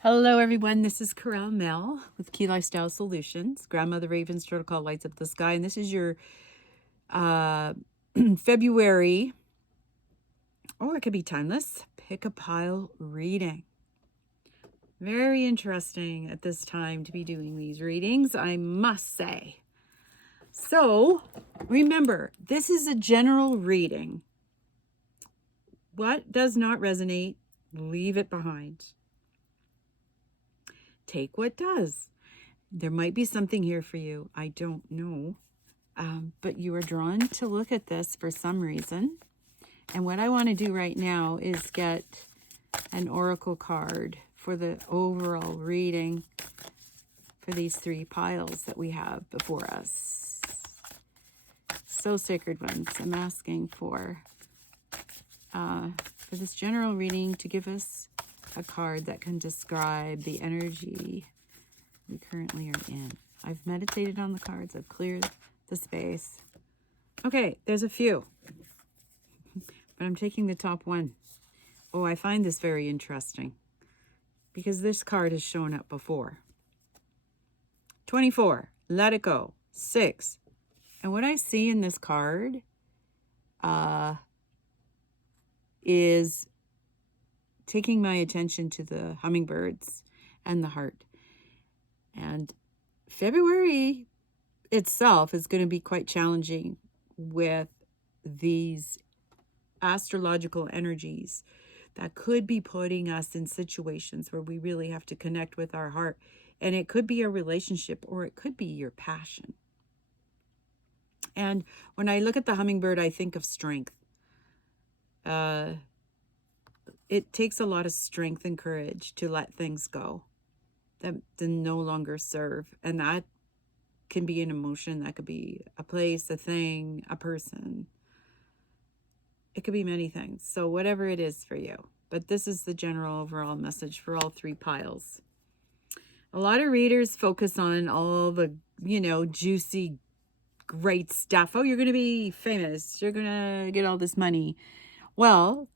Hello, everyone. This is Corral Mel with Key Lifestyle Solutions. Grandmother Raven's Protocol Lights Up the Sky. And this is your February, it could be timeless, pick a pile reading. Very interesting at this time to be doing these readings, I must say. So, remember, this is a general reading. What does not resonate, leave it behind. Take what does. There might be something here for you. I don't know. But you are drawn to look at this for some reason. And what I want to do right now is get an oracle card for the overall reading for these three piles that we have before us. So sacred ones, I'm asking for this general reading to give us a card that can describe the energy we currently are in. I've meditated on the cards. I've cleared the space. Okay, there's a few. But I'm taking the top one. Oh, I find this very interesting because this card has shown up before. 24, let it go. 6. And what I see in this card is taking my attention to the hummingbirds and the heart. And February itself is going to be quite challenging with these astrological energies that could be putting us in situations where we really have to connect with our heart. And it could be a relationship or it could be your passion. And when I look at the hummingbird, I think of strength. It takes a lot of strength and courage to let things go that no longer serve. And that can be an emotion. That could be a place, a thing, a person. It could be many things. So whatever it is for you. But this is the general overall message for all three piles. A lot of readers focus on all the, juicy, great stuff. Oh, you're going to be famous. You're going to get all this money. Well,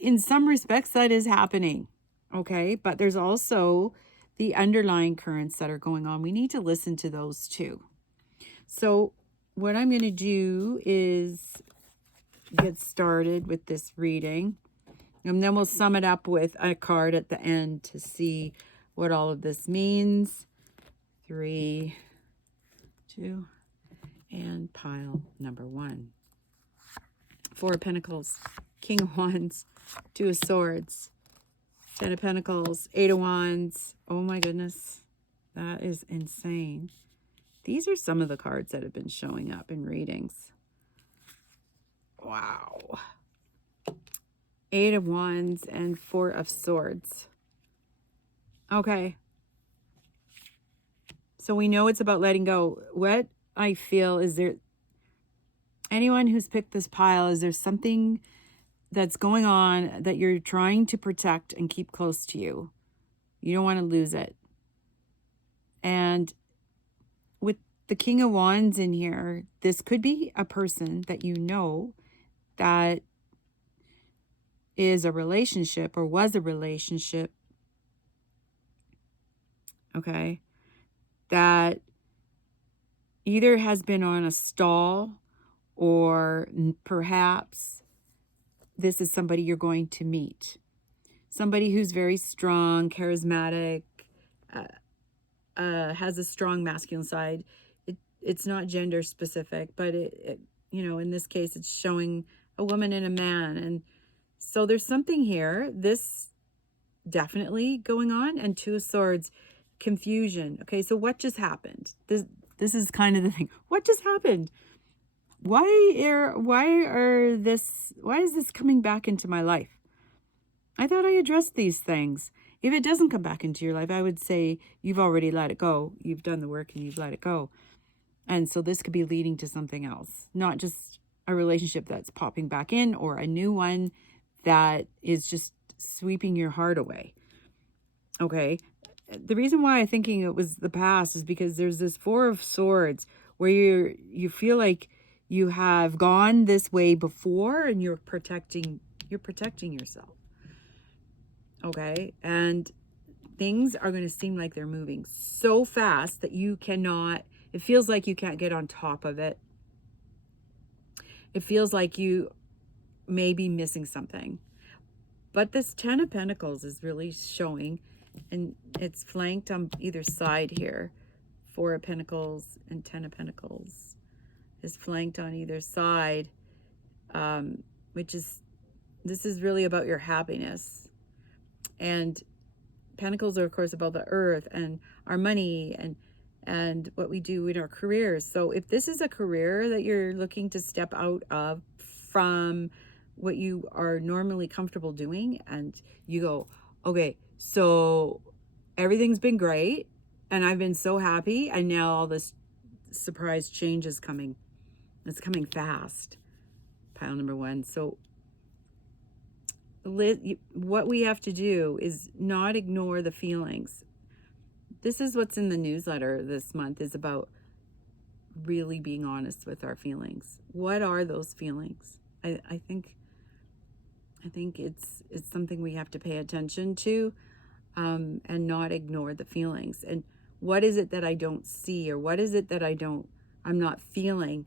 in some respects, that is happening. Okay. But there's also the underlying currents that are going on. We need to listen to those too. So what I'm going to do is get started with this reading, and then we'll sum it up with a card at the end to see what all of this means. 3, 2, and pile number 1. 4 of Pentacles, King of Wands, 2 of Swords, 10 of Pentacles, 8 of Wands. Oh my goodness, that is insane. These are some of the cards that have been showing up in readings. Wow. 8 of Wands and 4 of Swords. Okay. So we know it's about letting go. What I feel is anyone who's picked this pile, is there something that's going on that you're trying to protect and keep close to you? You don't want to lose it. And with the King of Wands in here, this could be a person that you know that is a relationship or was a relationship, okay, that either has been on a stall or perhaps this is somebody you're going to meet. Somebody who's very strong, charismatic, has a strong masculine side. It's not gender specific, but it in this case, it's showing a woman and a man. And so there's something here. This definitely going on. And 2 of Swords, confusion. Okay, so what just happened? This is kind of the thing. What just happened? Why is this coming back into my life? I thought I addressed these things. If it doesn't come back into your life, I would say you've already let it go. You've done the work and you've let it go. And so this could be leading to something else, not just a relationship that's popping back in or a new one that is just sweeping your heart away. Okay. The reason why I'm thinking it was the past is because there's this 4 of Swords where you feel like you have gone this way before and you're protecting yourself. Okay. And things are going to seem like they're moving so fast that you cannot, it feels like you can't get on top of it. It feels like you may be missing something. But this 10 of Pentacles is really showing, and it's flanked on either side here. 4 of Pentacles and 10 of Pentacles is flanked on either side, which is, this is really about your happiness. And Pentacles are, of course, about the earth and our money and what we do in our careers. So if this is a career that you're looking to step out of from what you are normally comfortable doing, and you go, okay, so everything's been great and I've been so happy, and now all this surprise change is coming. It's coming fast. Pile number 1. So what we have to do is not ignore the feelings. This is what's in the newsletter this month, is about really being honest with our feelings. What are those feelings? I think it's something we have to pay attention to, and not ignore the feelings. And what is it that I don't see, or what is it that I'm not feeling?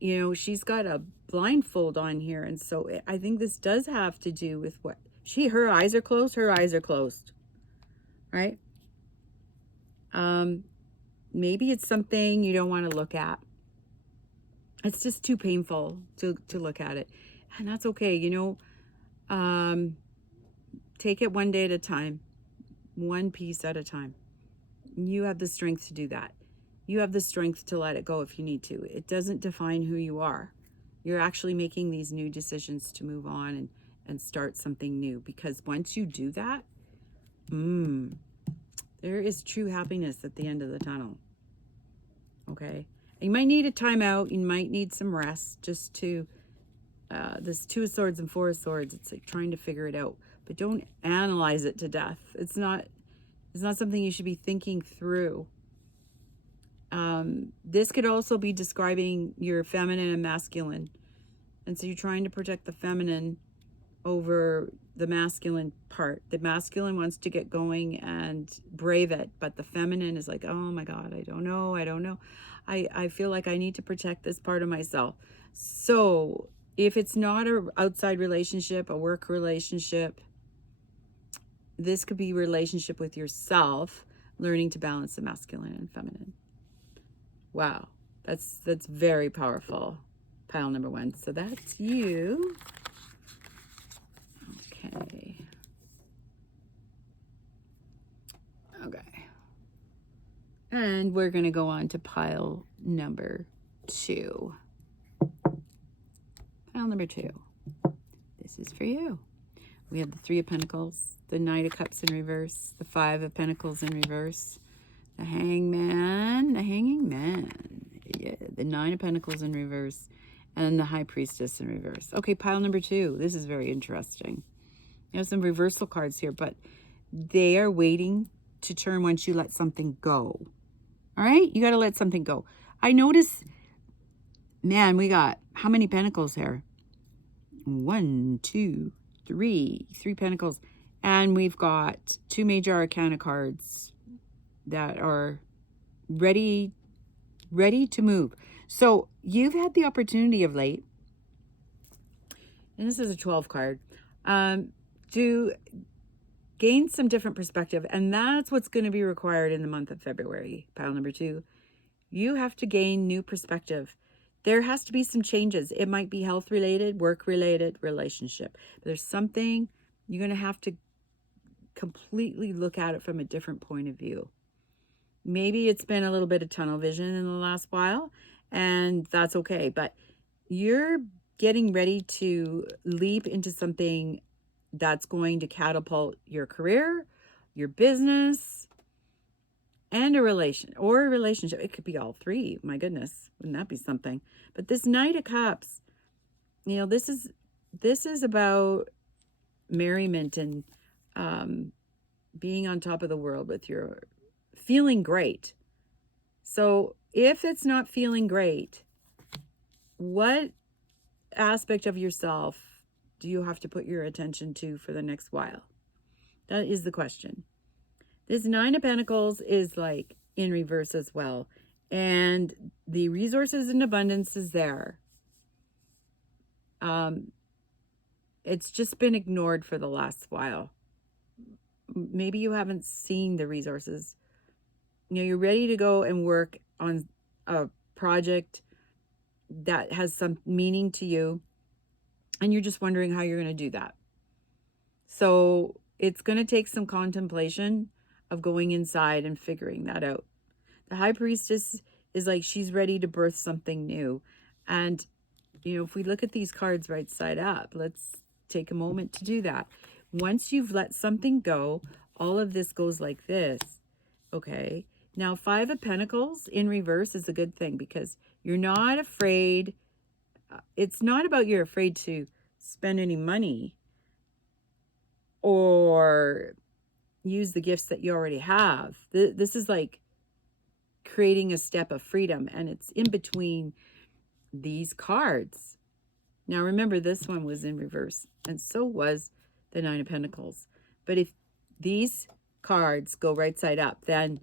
You know, she's got a blindfold on here, and so I think this does have to do with what her eyes are closed. Her eyes are closed, right? Maybe it's something you don't want to look at. It's just too painful to look at it, and that's okay. You know, take it one day at a time, one piece at a time. You have the strength to do that. You have the strength to let it go if you need to. It doesn't define who you are. You're actually making these new decisions to move on and start something new. Because once you do that, there is true happiness at the end of the tunnel. Okay? You might need a timeout. You might need some rest, just to, this 2 of Swords and 4 of Swords. It's like trying to figure it out. But don't analyze it to death. It's not something you should be thinking through. This could also be describing your feminine and masculine. And so you're trying to protect the feminine over the masculine part. The masculine wants to get going and brave it, but the feminine is like, oh my God, I don't know. I feel like I need to protect this part of myself. So if it's not an outside relationship, a work relationship, this could be a relationship with yourself, learning to balance the masculine and feminine. Wow, that's very powerful. Pile number 1. So that's you. Okay. And we're going to go on to pile number 2. Pile number 2. This is for you. We have the 3 of Pentacles, the Knight of Cups in reverse, the 5 of Pentacles in reverse, the Hangman, yeah, the 9 of Pentacles in reverse, and the High Priestess in reverse. Okay, pile number 2. This is very interesting. You have some reversal cards here, but they are waiting to turn once you let something go. All right? You got to let something go. I notice, man, we got how many pentacles here? 1, 2, 3. 3 pentacles. And we've got 2 major arcana cards that are ready to move. So you've had the opportunity of late, and this is a 12 card, to gain some different perspective. And that's what's going to be required in the month of February. Pile number 2. You have to gain new perspective. There has to be some changes. It might be health related, work related, relationship. There's something you're going to have to completely look at it from a different point of view. Maybe it's been a little bit of tunnel vision in the last while, and that's okay. But you're getting ready to leap into something that's going to catapult your career, your business, and a relationship. It could be all 3. My goodness, wouldn't that be something? But this Knight of Cups, you know, this is about merriment and being on top of the world with your feeling great. So if it's not feeling great, what aspect of yourself do you have to put your attention to for the next while? That is the question. This Nine of Pentacles is like in reverse as well. And the resources and abundance is there. It's just been ignored for the last while. Maybe you haven't seen the resources. You know, you're ready to go and work on a project that has some meaning to you, and you're just wondering how you're going to do that. So it's going to take some contemplation of going inside and figuring that out. The High Priestess is like she's ready to birth something new. And, you know, if we look at these cards right side up, let's take a moment to do that. Once you've let something go, all of this goes like this. Okay. Now, Five of Pentacles in reverse is a good thing because you're not afraid. It's not about you're afraid to spend any money or use the gifts that you already have. This is like creating a step of freedom, and it's in between these cards. Now, remember, this one was in reverse, and so was the Nine of Pentacles. But if these cards go right side up, then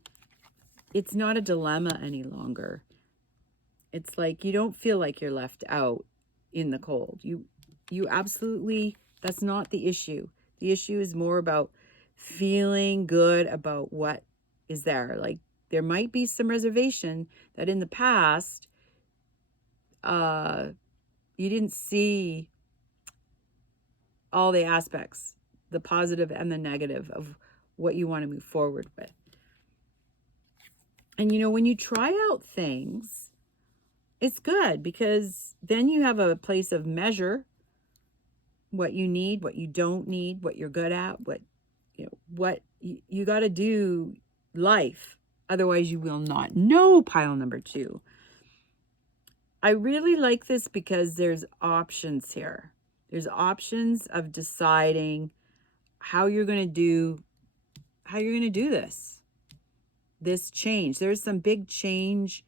it's not a dilemma any longer. It's like you don't feel like you're left out in the cold. You absolutely, that's not the issue. The issue is more about feeling good about what is there. Like there might be some reservation that in the past, you didn't see all the aspects, the positive and the negative of what you want to move forward with. And, you know, when you try out things, it's good because then you have a place of measure what you need, what you don't need, what you're good at, what you got to do life. Otherwise, you will not know. Pile number 2. I really like this because there's options here. There's options of deciding how you're going to do this change. There's some big change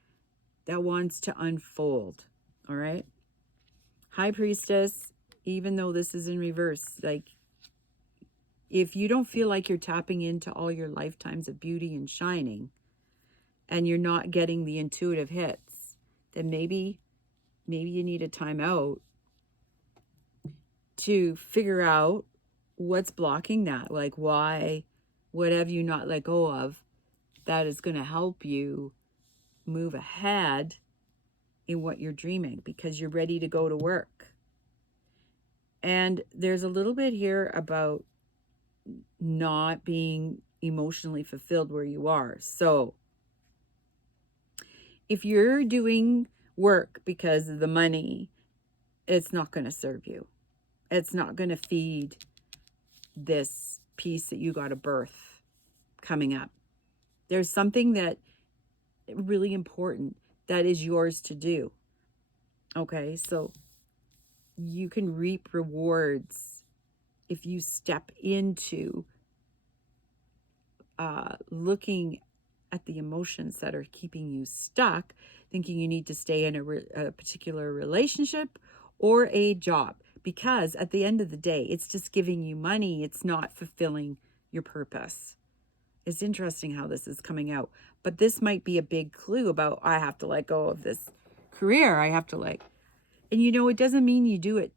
that wants to unfold. All right. High Priestess, even though this is in reverse, like if you don't feel like you're tapping into all your lifetimes of beauty and shining and you're not getting the intuitive hits, then maybe you need a timeout to figure out what's blocking that. Like what have you not let go of that is going to help you move ahead in what you're dreaming because you're ready to go to work. And there's a little bit here about not being emotionally fulfilled where you are. So if you're doing work because of the money, it's not going to serve you. It's not going to feed this piece that you got to birth coming up. There's something that really important that is yours to do. Okay, so you can reap rewards if you step into looking at the emotions that are keeping you stuck, thinking you need to stay in a particular relationship or a job. Because at the end of the day, it's just giving you money. It's not fulfilling your purpose. It's interesting how this is coming out. But this might be a big clue about I have to let go of this career. I have to and you know, it doesn't mean you do it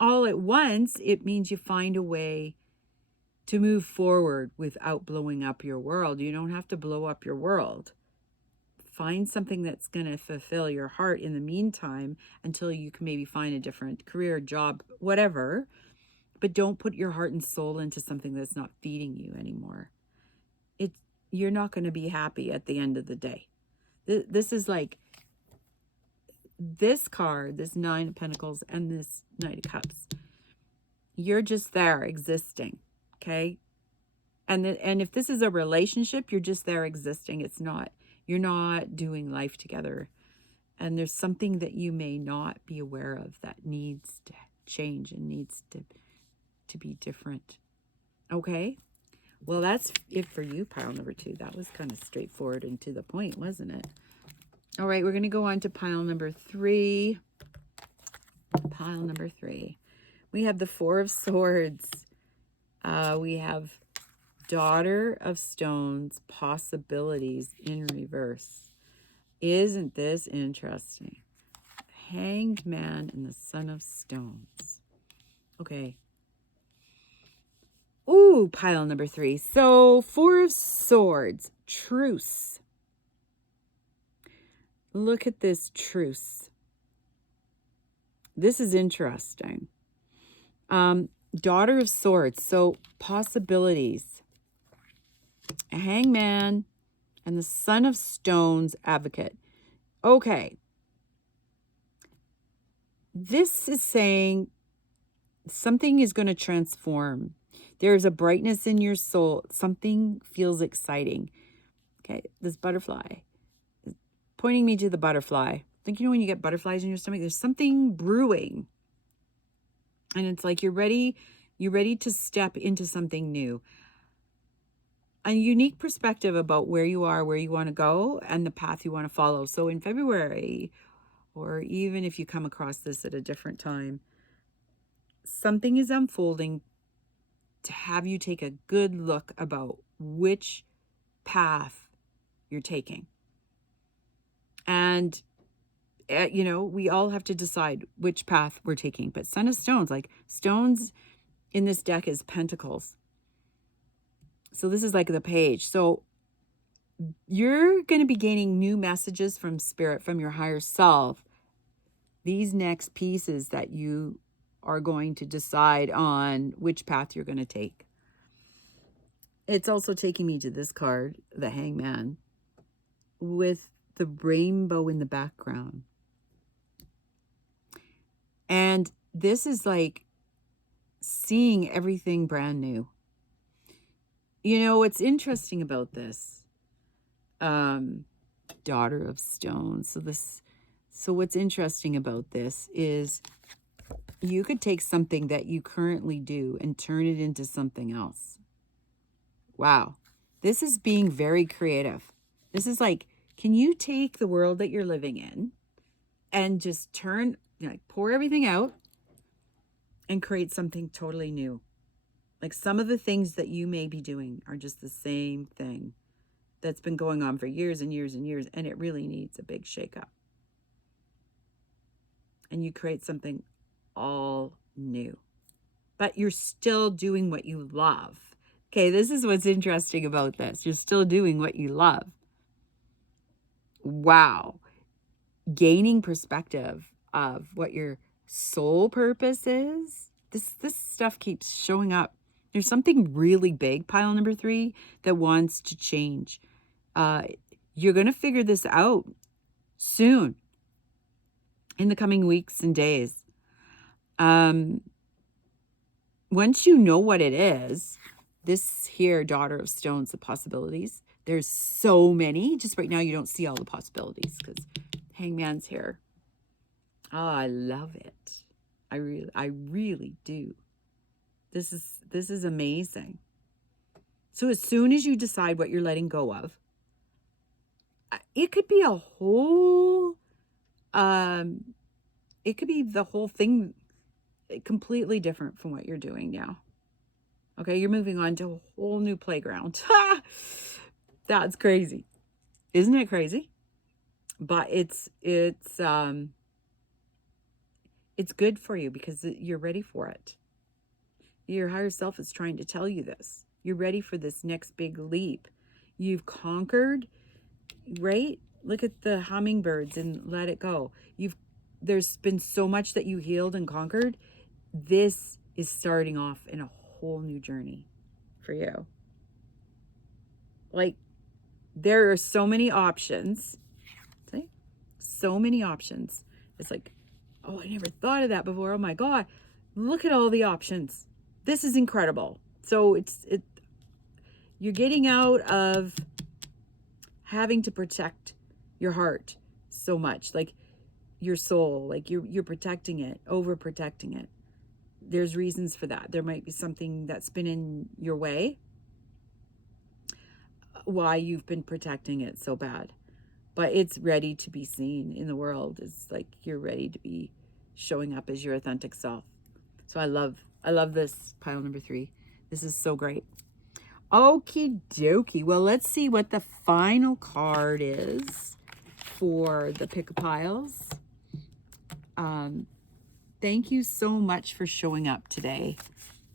all at once. It means you find a way to move forward without blowing up your world. You don't have to blow up your world. Find something that's going to fulfill your heart in the meantime until you can maybe find a different career, job, whatever. But don't put your heart and soul into something that's not feeding you anymore. You're not going to be happy at the end of the day. This is like this card, this Nine of Pentacles and this Knight of Cups. You're just there existing, okay? And if this is a relationship, you're just there existing. You're not doing life together. And there's something that you may not be aware of that needs to change and needs to be different. Okay? Well, that's it for you, pile number 2. That was kind of straightforward and to the point, wasn't it? All right, we're going to go on to pile number 3. Pile number 3. We have the Four of Swords. We have Daughter of Stones, possibilities in reverse. Isn't this interesting? Hanged Man and the Son of Stones. Okay. Ooh, pile number 3. So, 4 of Swords, truce. Look at this truce. This is interesting. Daughter of Swords, so possibilities. A Hangman and the Son of Stones, Advocate. Okay. This is saying something is going to transform. There's a brightness in your soul. Something feels exciting. Okay, this butterfly is pointing me to the butterfly. I think, you know, when you get butterflies in your stomach, there's something brewing. And it's like you're ready to step into something new. A unique perspective about where you are, where you want to go, and the path you want to follow. So in February, or even if you come across this at a different time, something is unfolding to have you take a good look about which path you're taking. And, you know, we all have to decide which path we're taking. But Son of Stones, like stones in this deck is pentacles. So this is like the page. So you're going to be gaining new messages from spirit, from your higher self. These next pieces that you are going to decide on which path you're going to take. It's also taking me to this card, the Hangman, with the rainbow in the background. And this is like seeing everything brand new. You know, what's interesting about this, Daughter of Stones. So what's interesting about this is you could take something that you currently do and turn it into something else. Wow. This is being very creative. This is like, can you take the world that you're living in and just turn, like, pour everything out and create something totally new? Like, some of the things that you may be doing are just the same thing that's been going on for years and years and years, and it really needs a big shakeup. And you create something all new, but you're still doing what you love. Okay, this is what's interesting about this. You're still doing what you love. Wow. Gaining perspective of what your soul purpose is. This stuff keeps showing up. There's something really big, pile number 3, that wants to change. You're going to figure this out soon, in the coming weeks and days. Once you know what it is, this here, Daughter of Stones, the possibilities, there's so many. Just right now, you don't see all the possibilities because Hangman's here. Oh, I love it. I really do. This is amazing. So as soon as you decide what you're letting go of, it could be a whole, it could be the whole thing completely different from what you're doing now. Okay, you're moving on to a whole new playground. That's crazy. Isn't it crazy? But it's good for you because you're ready for it. Your higher self is trying to tell you this. You're ready for this next big leap. You've conquered, right? Look at the hummingbirds and let it go. There's been so much that you healed and conquered. This is starting off in a whole new journey for you. Like, there are so many options. See? So many options. It's like, oh, I never thought of that before. Oh my God. Look at all the options. This is incredible. So you're getting out of having to protect your heart so much, like your soul, like you're protecting it, overprotecting it. There's reasons for that. There might be something that's been in your way, why you've been protecting it so bad, but it's ready to be seen in the world. It's like you're ready to be showing up as your authentic self. So I love this pile number 3. This is so great. Okie dokie. Well, let's see what the final card is for the pick-a-piles. Thank you so much for showing up today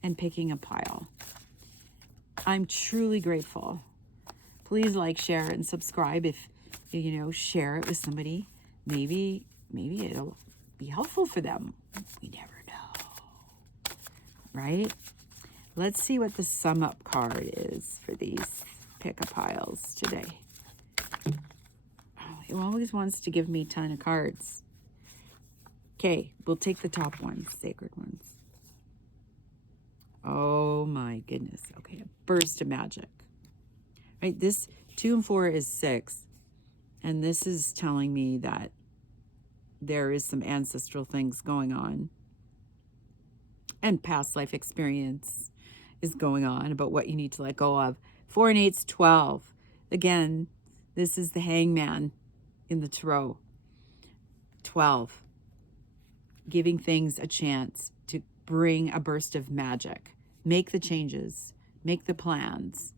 and picking a pile. I'm truly grateful. Please like, share, and subscribe if, share it with somebody. Maybe it'll be helpful for them. We never know, right? Let's see what the sum up card is for these pick-a-piles today. Oh, it always wants to give me a ton of cards. Okay, we'll take the top ones, sacred ones. Oh my goodness. Okay, a burst of magic. Right, this 2 and 4 is 6. And this is telling me that there is some ancestral things going on. And past life experience is going on about what you need to let go of. 4 and 8's 12. Again, this is the hangman in the tarot. 12. Giving things a chance to bring a burst of magic. Make the changes. Make the plans.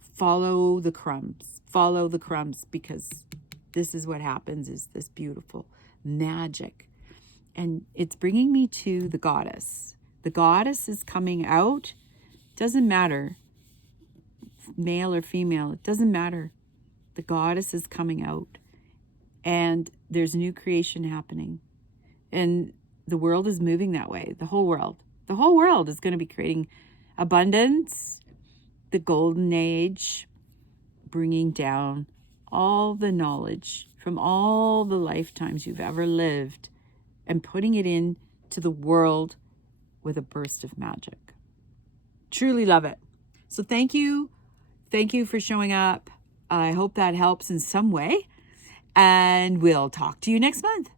Follow the crumbs. Follow the crumbs, because this is what happens, is this beautiful magic. And it's bringing me to the goddess. The goddess is coming out. Doesn't matter, male or female. It doesn't matter. The goddess is coming out. And there's new creation happening. And the world is moving that way. The whole world. The whole world is going to be creating abundance, the golden age, bringing down all the knowledge from all the lifetimes you've ever lived and putting it into the world with a burst of magic. Truly love it. So thank you. Thank you for showing up. I hope that helps in some way. And we'll talk to you next month.